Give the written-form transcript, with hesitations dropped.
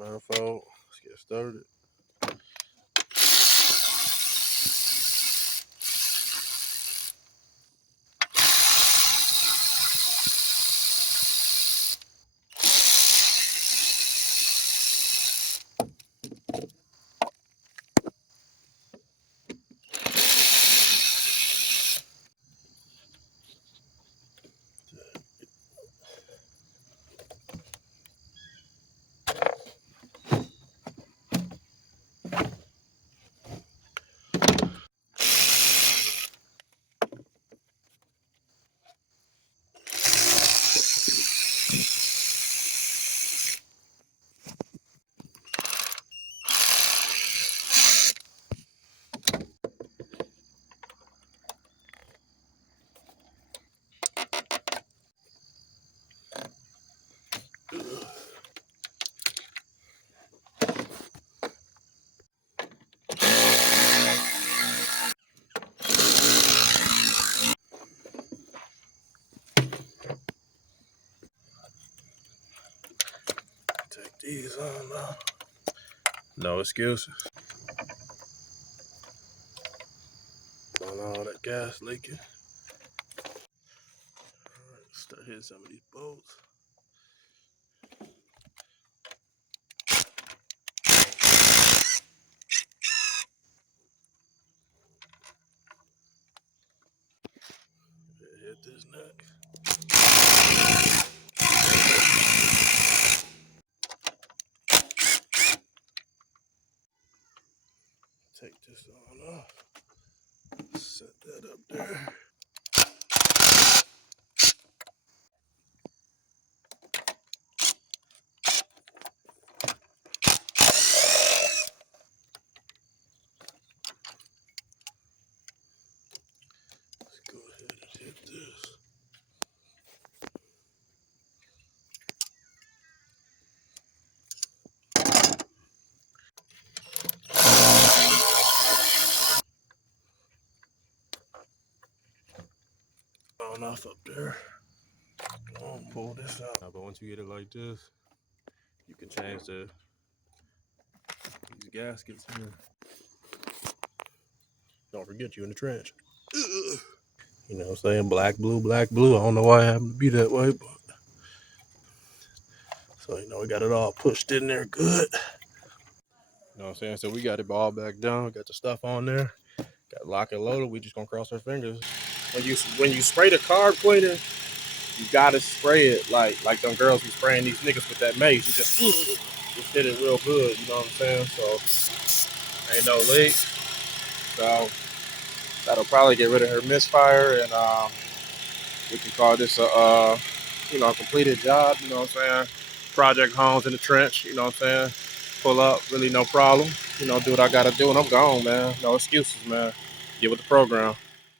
manifold. Let's get started. Take these on now. No excuses. On all that gas leaking. Alright, start hitting some of these bolts. Hit this neck. Take this on off. Set that up there. Let's go ahead and hit this. On off up there. I'll pull this out. But once you get it like this, you can change these gaskets here. Don't forget you in the trench. You know what I'm saying? Black, blue, black, blue. I don't know why it happened to be that way, but so you know we got it all pushed in there good. You know what I'm saying? So we got it all back down, got the stuff on there, got lock and loaded. We just gonna cross our fingers. When you spray the carb cleaner, you gotta spray it like them girls be spraying these niggas with that mace. You just hit it real good, you know what I'm saying? So ain't no leak. So that'll probably get rid of her misfire, and we can call this a completed job, you know what I'm saying? Project homes in the trench, you know what I'm saying? Pull up, really no problem. You know, do what I gotta do and I'm gone, man. No excuses, man. Get with the program.